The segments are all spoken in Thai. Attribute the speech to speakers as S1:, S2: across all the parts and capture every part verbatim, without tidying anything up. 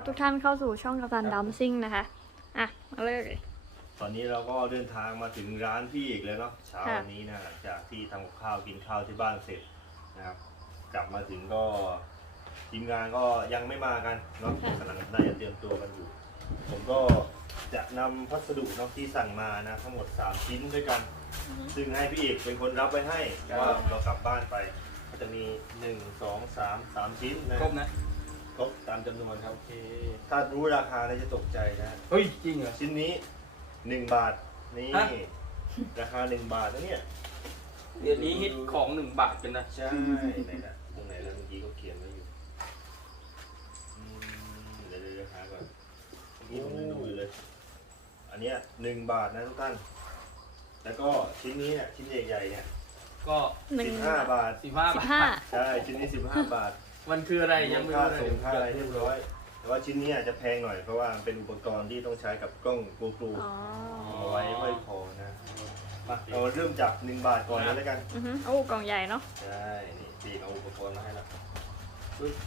S1: ทุกท่านเข้าสู่ช่องกัปตันดัมซิ่งนะคะอ่ะมาเลย
S2: ตอนนี้เราก็เดินทางมาถึงร้านพี่อีกแล้วเนาะเช้าวันนี้นะหลังจากที่ทำกับข้าวกินข้าวที่บ้านเสร็จนะครับกลับมาถึงก็ทีมงานก็ยังไม่มากันเนาะกำลังน่าจะเตรียมตัวกันอยู่ผมก็จะนำพัสดุเนาะที่สั่งมานะทั้งหมดสามชิ้นด้วยกันซึ่งให้พี่เอกเป็นคนรับไว้ให้เพราะว่าเรากลับบ้านไปก็จะมีหนึ่ง สอง สาม สามชิ้นนะ
S3: ครบนะ
S2: ครบตามจำนวนครับโอเคถ้ารู้ราคาเนี่ยจะตกใจนะ
S3: เฮ้ยจริงเหรอ
S2: ชิ้นนี้หนึ่งบาทนี่
S3: ฮะ
S2: ราคาหนึ่งบาทนะเนี่ย
S3: เดี๋ยวนี้ฮิตของหนึ่งบาทกันนะ
S2: ใช่ไหนนะตรงไหนแล้วเมื่อกี้เขาเขียนไว้อยู่อืมเดี๋ยวเดี๋ยวเดี๋ยวหาก่อนเมื่อกี้ผมยังดูอยู่เลย อันเนี้ยหนึ่งบาทนะทุกท่าน แล้วก็ชิ้นนี้เนี่ยชิ้นใหญ่ๆเนี่ย
S3: ก็
S1: หนึ่ง
S2: สิบห้าบาท
S3: สิบห้า
S1: สิ
S3: บา
S1: บห้า
S3: ท
S2: ใช่ชิ้นนี้สิบห้าบาท
S3: มันคืออะไรยังไม่
S2: ค่า
S3: รู้เลย
S2: ส่งค่าอะไรเรียบร้อย แต่ว่าชิ้นนี้อาจจะแพงหน่อยเพราะว่ามันเป็นอุปกรณ์ที่ต้องใช้กับกล้องโกโปร
S1: อ๋อ
S2: เอาไว้ห้อยคอนะมาเราเริ่มจากหนึ่งบาทก่อนเลยแล้วกัน
S1: อือฮึโอ้กล่องใหญ่เนาะ
S2: ใช่ นี่พี่เอาอุปกรณ์มาให้แล้วปึ๊บ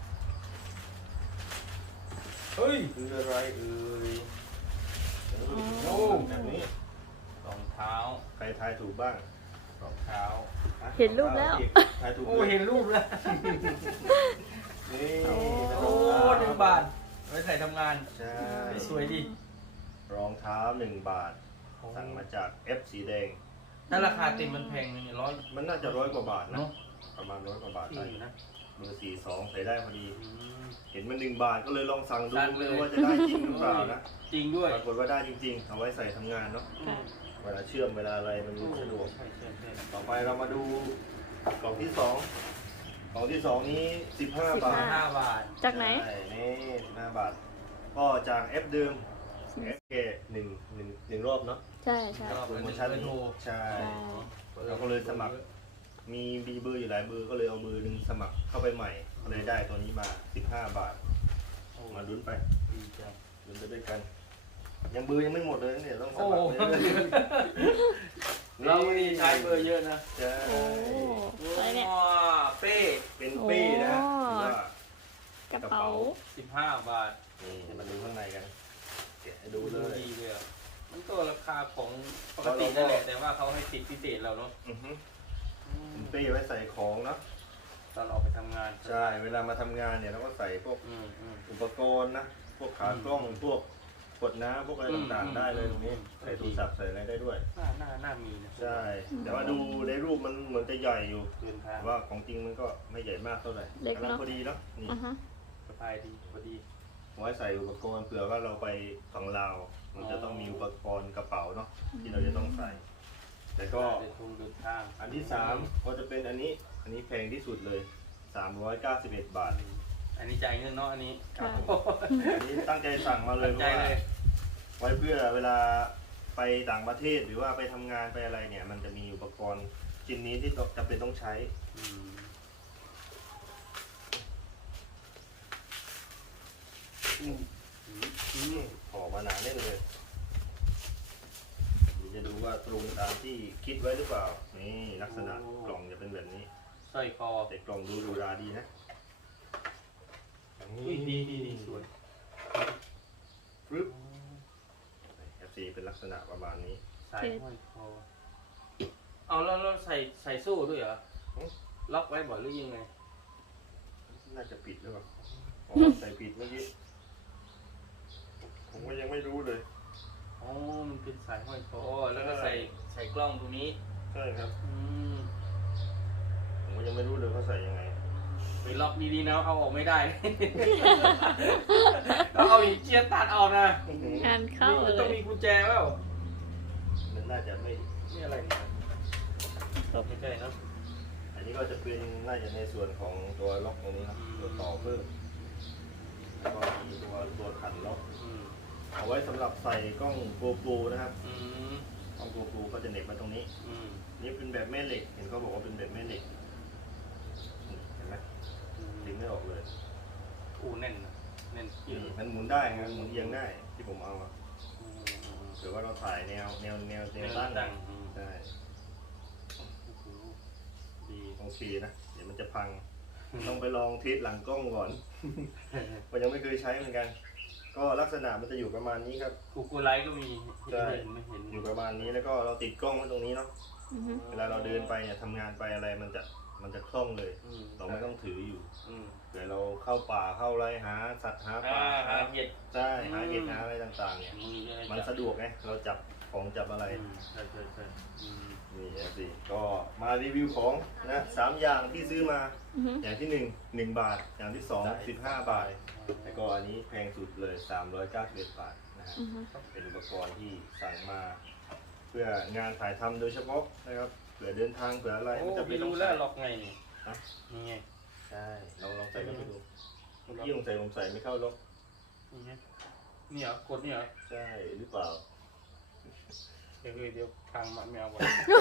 S3: เฮ้ย
S2: คืออะไรเอ่ยโอ้แบบนี้
S3: รองเท้า
S2: ใครทายถูกบ้าง
S3: รองเท้า
S2: อ่ะ
S1: เห็นรูปแล้ว
S2: ทายถูก
S3: โอ้เห็นรูปแล้ว
S2: นี่
S3: โอ้หนึ่งบาทไว้ใส่ทำงาน
S2: ใช่
S3: สวยดี
S2: รองเท้าหนึ่งบาท สั่งมาจาก F สีแดง
S3: ถ้าราคาเต็มมันแพงเลยร้อย
S2: มันน่าจะร้อยกว่าบาทนะ
S3: เนาะ
S2: ประมาณร้อยกว่าบาท
S3: ที่
S2: ได้
S3: อยู่นะ
S2: เบอร์สี่สองใส่ได้พอดี
S3: อืม
S2: เห็นมันหนึ่งบาทก็เลยลองสั่งดู
S3: สั่งเลย
S2: ว่าจะได้จริงหรือเปล่านะ
S3: จริงด้วย
S2: ปรากฏว่าได้จริงๆ เอาไว้ใส่ทำงานเนาะ
S3: อืม
S2: เวลาเชื่อมเวลาอะไรมันสะดวก
S3: ใช่ใช่ใช่
S2: ต่อไปเรามาดูกล่องที่สองกล่องที่สองนี้สิบห้า
S1: สิบ
S2: บาท
S1: ห้า
S3: ห้าบาท
S1: จากไหน
S2: ใช่นี่สิบห้าบาท ก็จาก F เดิม F เกหนึ่งหนึ่งหนึ่งรอบเนาะ
S1: ใช่ใช่
S3: ก็
S2: โปร
S3: เป็น
S2: โม
S3: เบอ
S2: ชั่น
S3: ร์
S2: นี้
S3: โทร
S2: ใช่
S1: ใช่
S2: เราก็เลยสมัคร มีบีเบอร์อยู่หลายเบอร์ก็เลยเอาเบอร์หนึ่งสมัครเข้าไปใหม่ก็เลยได้ตัวนี้มาสิบห้าบาท มาลุ้นไป
S3: ดีจัง
S2: ลุ้นไปด้วยกัน ยังเบอร์ยังไม่หมดเลยเนี่ยต้องส
S3: โอ้
S2: มัครไปเรื่อย
S3: เรานี่ใช้เบอร์เยอะนะ
S2: ใช่
S1: โอ้อะไรเนี่ย
S3: ว้าเป้
S2: เป็นปีนะ
S1: โอ้
S2: หรือว่าก
S1: ระเป๋า
S3: สิบห้าบาท
S2: นี่จะมาดูข้างในกันแกะให้ดูเลย
S3: ดีเลยอะมันก็ราคาของปกตินั่นแหละแต่ว่าเขาให้ติดพิเศษเราเนาะ
S2: อือฮึเป็นปีไว้ใส่ของเนาะ
S3: ตอนออกไปทำงาน
S2: ใช่เวลามาทำงานเนี่ยเราก็ใส่พวก
S3: อืมอืม
S2: อุปกรณ์นะพวกขากล้องพวกขวดน้ำพวกอะไร
S3: อืม
S2: ต่าง
S3: อืม
S2: ๆได้เลยตรงนี้
S3: อืม
S2: ใส่โทรศัพท์ใส่อะไรได้ด้วย
S3: น่าน่าน่ามีนะ
S2: ใช่ แต่ว่าดูในรูปมันเหมือนจะใหญ่อยู่
S3: เดินทาง
S2: แต่ว่าของจริงมันก็ไม่ใหญ่มากเท่าไหร่
S1: เล็กเนอะ
S2: กำลังพอดีเนาะนี่
S1: อือฮึ
S3: สบายดีพอดี
S2: ไว้ใส่อุปกรณ์เผื่อว่าเราไปฝั่งลาวมันจะต้องมีอุปกรณ์กระเป๋าเนาะที่เราจะต้องใส่ แล้วก็
S3: เดินทงเดินทาง
S2: อันที่สามก็จะเป็นอันนี้อันนี้แพงที่สุดเลยสามร้อยเก้าสิบเอ็ดบาท
S3: อันนี้จ่ายเงินเนาะอันนี้
S1: ค่ะ
S2: อันนี้ตั้งใจสั่งมาเลย
S3: ใจ
S2: เพราะว่า
S3: เลย
S2: ไว้เพื่อเวลาไปต่างประเทศหรือว่าไปทำงานไปอะไรเนี่ย มันจะมีอุปกรณ์ชิ้นนี้ที่จำเป็นต้องใช้
S3: อืม
S2: ห่อมาหนาแน่นเลยเดี๋ยวจะดูว่าตรงตามที่คิดไว้หรือเปล่า นี่ลักษณะกล่องจะเป็นแบบนี้
S3: สร้อยคอ
S2: แต่กล่องดูหรูหราดีนะ
S3: อุ้ยดีดีดีสวย
S2: ปึ๊บ เอฟ ซี เป็นลักษณะประมาณนี้
S3: สายห้อยคอเอาแล้วเราใส่ใส่สู้ด้วยเหรอ
S2: อืม
S3: ล็อกไว้บ่อยหรือยังไง
S2: น่าจะปิดหรือเปล่าอ๋อใส่ปิดเมื่อกี้ ผมก็ยังไม่รู้เลย
S3: อ๋อ มันเป็นสายห้อยคอ แล้วก็ใส่ใส่กล้องตรงนี้
S2: ใช่ครับ
S3: อืม
S2: ผมก็ยังไม่รู้เลยว่าใส่ยังไง
S3: ไปล็อกดีๆนะเอาออกไม่ได้ เราเอาอีกเชียร์ตัดออกนะ
S1: งานเข้า
S3: มัน
S1: เล
S3: ต้อง
S1: ย
S3: มีกุญแจเปล่า
S2: มันน่าจะไม่
S3: นี่อะไรเนี่ยตบใกล้ๆเนาะ
S2: อันนี้ก็จะเป็นน่าจะในส่วนของตัวล็อกตรงนี้นะตัวต่อเพิ่มแล้วก็มีตัวตัวขันล็อก
S3: อืม
S2: เอาไว้สำหรับใส่กล้องโกโปรนะครับ
S3: อืม
S2: กล้องโกโปรก็จะเหน็บมาตรงนี้
S3: อืม
S2: นี่เป็นแบบแม่เหล็ก เห็นเขาบอกว่าเป็นแบบแม่เหล็กนี่เห็นไหมดึงไม่ออกเลย
S3: อู้แน่นนะแน่นจริ
S2: นี่
S3: ง
S2: มันหมุนได้ไงหมุนเอียงได้ที่ผมเอาอะ
S3: อืมอืม
S2: หรือว่าเราถ่ายแนวแนวแนวแน
S3: แน
S2: ว
S3: ว
S2: ตั้ง
S3: ตั้งอืม
S2: ได้
S3: โอ้โหดี
S2: โอเคนะ เดี๋ยวมันจะพังต้องไปลองเทสหลังกล้องก่อน มันยังไม่เคยใช้เหมือนกัน ก็ลักษณะมันจะอยู่ประมาณนี้ครับ
S3: กูกูไลท์ก็มี
S2: ใช่
S3: เห็นไม่เห็น
S2: อยู่ประมาณนี้แล้วก็เราติดกล้องไว้ตรงนี้เนาะ
S1: อือฮึ
S2: เวลาเราเดินไปเนี่ยทำงานไปอะไรมันจะมันจะคล่องเลย
S3: อืม
S2: เราไม่ต้องถืออยู่
S3: อืม
S2: เดี๋ยวเราเข้าป่าเข้าไร่หาสัตว์หาป
S3: อ่า
S2: ลา
S3: หาเห็ด
S2: ใช่หาเห็ด
S3: อืม
S2: หาอะไรต่างๆเนี่ย
S3: มือจะได้
S2: มัน
S3: จับ
S2: สะดวกไงเราจับของจับอะไร
S3: อืมใช่ใช่ใช่อืม
S2: นี่สิก็มารีวิวของนะสามอย่างที่ซื้อมา
S1: อือฮึ
S2: อย่างที่หนึ่งหนึ่งบาท อย่างที่สองสิบห้าบาท แล้วก็อันนี้แพงสุดเลยสามร้อยเก้าสิบเอ็ดบาทนะฮะ
S1: อือฮึ
S2: เป็นอุปกรณ์ที่สั่งมา เพื่องานถ่ายทำโดยเฉพาะนะครับเผื่อเดินทางเผื่ออะไร
S3: โอ้
S2: มันจะ
S3: พี่
S2: ไม่ต้อง
S3: รู้
S2: ใส่
S3: แล้วล็อกไงนี่
S2: ฮะ
S3: นี่ไง
S2: ใช่ลองลองใส่กันไปดูเมื่อกี้ผมใส่ผมใส่ไม่เข้าล็อก
S3: นี่ไงนี่เหรอกดนี่เหรอ
S2: ใช่หรือเปล่า
S3: เดี๋ยวเดี๋ยวทางมาไม่เอาไว้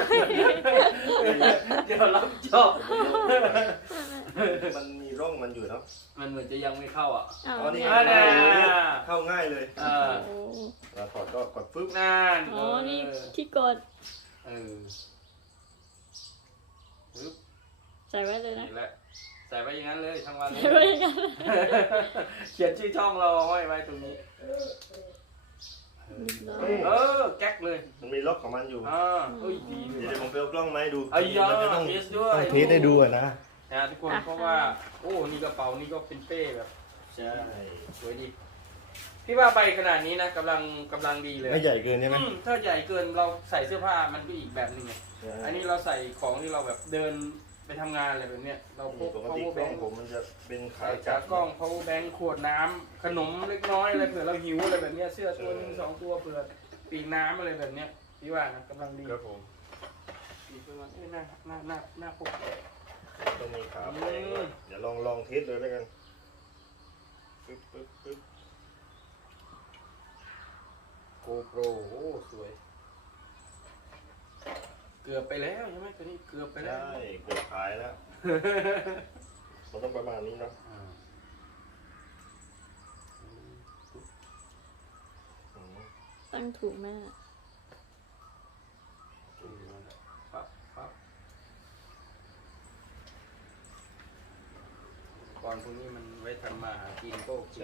S3: เดี๋ยวรับจอบ
S2: มันมีร่องมันอยู่เนาะ
S3: มันเหมือนจะยังไม่เข้าอ่ะ
S1: อ๋อ
S2: อ๋อนี่
S1: นี่
S2: ไง
S3: อ่า
S2: เข้าง่ายเลย
S3: เออ
S1: โอ้
S2: เราถอดก็กดฟึ๊บ
S3: นั่น
S1: อ๋อนี่ที่กด
S3: เออปึ๊บ
S1: ใส่ไว้เลยนะ
S3: นี่แหละใส่ไว้อย่างนั้นเลยทั้งวันเล
S1: ใส่ไว้
S3: ย
S1: อย่างนั้น
S3: เขียนชื่อช่องเราห้อยไว้ตรงนี้
S1: เรียบร้อย
S3: เออแก๊กเลย
S2: มันมีล็อกของมันอยู่
S3: อ่าเอ้ยดีเล
S2: เดี๋ย
S3: ยว
S2: ผมไปเอากล้องมาให้ดู
S3: ไอ้ยา
S2: มันจะต้อง
S3: เทสด้วย
S2: ต้องเทสให้ดูอะนะ
S3: นะทุกคนเพราะว่าโอ้นี่กระเป๋านี่ก็เป็นเป้แบบ
S2: ใช่
S3: สวยดีพี่ว่าไปขนาดนี้นะกำลังกำลังดีเลย
S2: ไม่ใหญ่เกินใช่ไหม
S3: อืมถ้าใหญ่เกินเราใส่เสื้อผ้ามันก็อีกแบบหนึงไง
S2: ใช่
S3: อันนี้เราใส่ของที่เราแบบเดินไปทำงานอะไรแบบเนี้ยเราพ
S2: นี่
S3: ก
S2: ปกติ
S3: power
S2: กล้อง
S3: bank
S2: ผมมันจะเป็นขา
S3: ใส่
S2: จั
S3: ขา
S2: บ
S3: กล้อง power bank ขวดน้ำขนมเล็กน้อยอะไรเผื่อเราหิวอะไรแบบเนี้ยเสื้อตัวหนึงสองตัวเผื่อปีกน้ำอะไรแบบเนี้ยพี่ว่านะกำลังดี
S2: ครับผม
S3: ดีประมาณเอ้ยหน้าหน้าหน้าหน้าปก
S2: ต้องมีขา
S3: อืม
S2: แปลงด้วยเดี๋ยวลองลองเทสเลยแล้วกันปึ๊บปึ๊บปึ๊บ
S3: โกโปรโอ้สวย เกือบไปแล้วใช่ไหมตัวนี้เกือบไปแล้ว
S2: ใช่เกือบขายแล้ว มันต้องประมาณนี้เนาะ
S3: อ่า
S2: อืม
S1: ตั้งถูกไหมน่ะ
S3: อืมปั๊บปั๊บอุปกรณ์พวกนี้มันไว้ทำมาหากินก็โอเค
S2: ใช่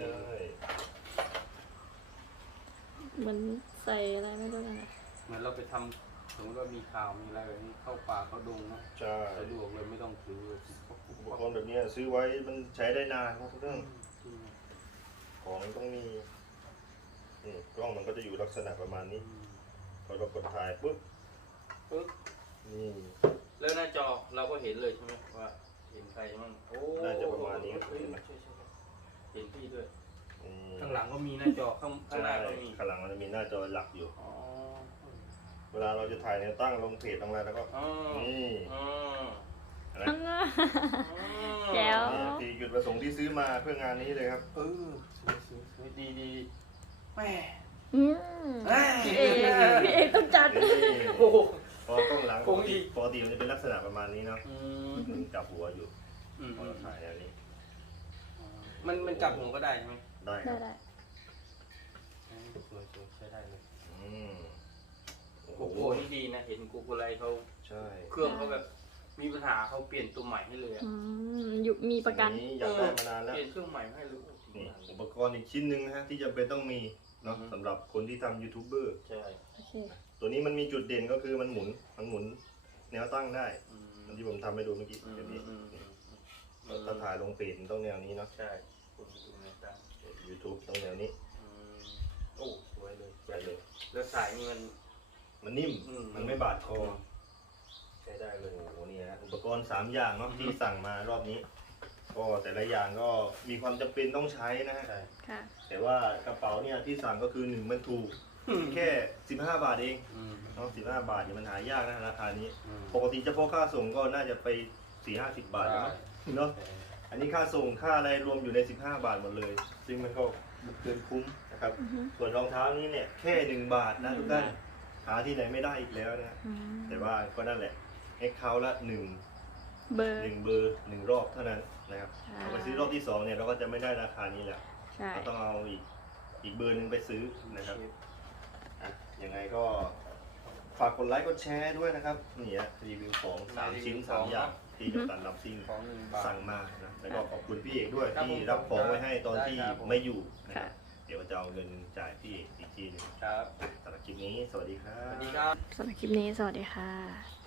S1: เหมือนใส่อะไรไม่รู้นะ
S3: เหมือนเราไปทำสมมติว่ามีข่าวมีอะไรแบบนี้เข้าป่าเข้าดงนะ
S2: ใช่
S3: สะดวกเลยไม่ต้องถือ
S2: อุปกรณ์แบบนี้ซื้อไว้มันใช้ได้นานครับทุก
S3: อื
S2: ท่าน
S3: มจริง
S2: ของมันต้องมีนี่กล้องมันก็จะอยู่ลักษณะประมาณนี้
S3: อืม
S2: พอเรากดถ่ายปุ๊บ
S3: ปึ๊บ
S2: นี่
S3: แล้วหน้าจอเราก็เห็นเลยใช่ไหมว่าเห็นใครมั่งโอ้
S2: น่าจะประมาณนี้
S3: เห็น
S2: เห็นไหม
S3: เห็นพี่ด้วย
S2: นี่
S3: ข้างหลังก็มีหน้าจอข้างข้างหน้าก็มี
S2: ข้างหลังมันจะมีหน้าจอหลักอยู่
S3: อ๋อ
S2: เวลาเราจะถ่ายแนวตั้งลงเพจลงอะไรแล้วก็
S3: อ๋อ
S2: นี่
S3: อ๋อ
S2: เห็นไหม
S1: อันน่ะ แจ๋ว
S2: นี่คือจุดประสงค์ที่ซื้อมาเพื่องานนี้เลยครับ
S3: เออสวยสวยสวยดีดีแม่
S1: อืมพี่เอกพี่เอกต้องจัด
S2: นี่
S3: โอ้โห
S2: พอกล้องหลัง
S3: คงอีก
S2: ปกติมันจะเป็นลักษณะประมาณนี้เนาะ
S3: อืม
S2: มันกลับหัวอยู่
S3: อืม
S2: พอเราถ่ายแนวนี้
S3: มันมันกลับหัวก็ได้ใช่ไหม
S2: ได้ค
S1: ได้
S2: รับ
S1: ได้
S3: อืมสวยสวยใช้ได้เลย
S2: อืมโอ้
S3: โก
S2: โห
S3: โก้นี่ดีนะเห็นกูกูไลเขา
S2: ใช่
S3: เครื่องเขาแบบมีปัญหาเขาเปลี่ยนตัวใหม่ให้เลยอะ
S1: อืมอยู่มีประกัน
S2: สิ่งนี้อยากได้มานานแล้ว
S3: เปลี่ยนเครื่องใหม่ให้เลยโอ้โห
S2: นี่อุปกรณ์อีกชิ้นหนึ่งนะฮะที่จำเป็นต้องมีเนาะ
S3: อืม
S2: สำหรับคนที่ทำยูทูบเบอร์
S3: ใช่
S1: โอเค
S2: ตัวนี้มันมีจุดเด่นก็คือมันหมุนมันหมุนแนวตั้งได้
S3: อืม
S2: อันที่ผมทำให้ดูเมื่อกี้
S3: อืม
S2: แบบ
S3: อื
S2: นี้
S3: มอืมอืม
S2: ถ้าถ่ายลงเพจมันต้องแนวนี้เนาะ
S3: ใช่คุณดูในตา
S2: ยูทูบต้องแนวนี้
S3: อืมโอ้สวยเลย
S2: ใช่เลย
S3: แล้วสายเงิน
S2: มันนิ่ม
S3: อืม
S2: มันไม่บาดคอใช้ได้เลยโอ้โหนี่ฮะอุปกรณ์สามอย่างเนาะที่สั่งมารอบนี้ ก็แต่ละอย่างก็มีความจำเป็นต้องใช้นะฮะ
S3: ใช่
S1: ค่ะ
S2: แต่ว่ากระเป๋าเนี่ยที่สั่งก็คือหนึ่งมันถูกแค่สิบห้าบาทเอง
S3: อืม
S2: เนาะสิบห้าบาทเนี่ยมันหายากนะราคานี้
S3: อืม
S2: ปกติเฉพาะค่าส่งก็น่าจะไปสี่ห้าสิบบาทแล้วมั้งเนาะ อันนี้ค่าส่งค่าอะไรรวมอยู่ในสิบห้าบาทหมดเลย ซึ่งมันก็เกินคุ้มนะครับ
S1: อือฮึ
S2: ส่วนรองเท้านี้เนี่ยแค่หนึ่งบาทนะทุกท่านหาที่ไหนไม่ได้อีกแล้วนะ
S1: อืม
S2: แต่ว่าก็นั่นแหละเอ็กเคาละหนึ่ง
S1: เบอร์
S2: หนึ่งเบอร์หนึ่งรอบเท่านั้นนะครับ
S1: ใช่
S2: พอไปซื้อรอบที่สองเนี่ยเราก็จะไม่ได้ราคานี้แหละ
S1: ใช่
S2: เราต้องเอาอีกอีกเบอร์หนึ่งไปซื้อนะครับอ่ะยังไงก็ฝากกดไลค์กดแชร์ด้วยนะครับนี่ฮะรีวิวของสามชิ้นสามอย่างที่กัปตันดัมซิ่ง
S3: ของหนึ่งบาท
S2: สั่งมานะแล้วก็ขอบคุณพี่เอกด้วย
S3: ครับ
S2: ที่
S3: ผม
S2: รับของไว้ให้ตอน
S3: ได้
S2: ที่
S3: ครับผม
S2: ไม่อยู่นะค
S1: ค่ะ
S2: รับเดี๋ยวจะเอาเงินจ่ายพี่เอกอีกทีหนึง
S3: ครับ
S2: สำหรับคลิปนี้สวัสดีครั
S3: ส
S2: บ
S3: วัสดีครับ
S1: สำหรับคลิปนี้สวัสดีค่ะ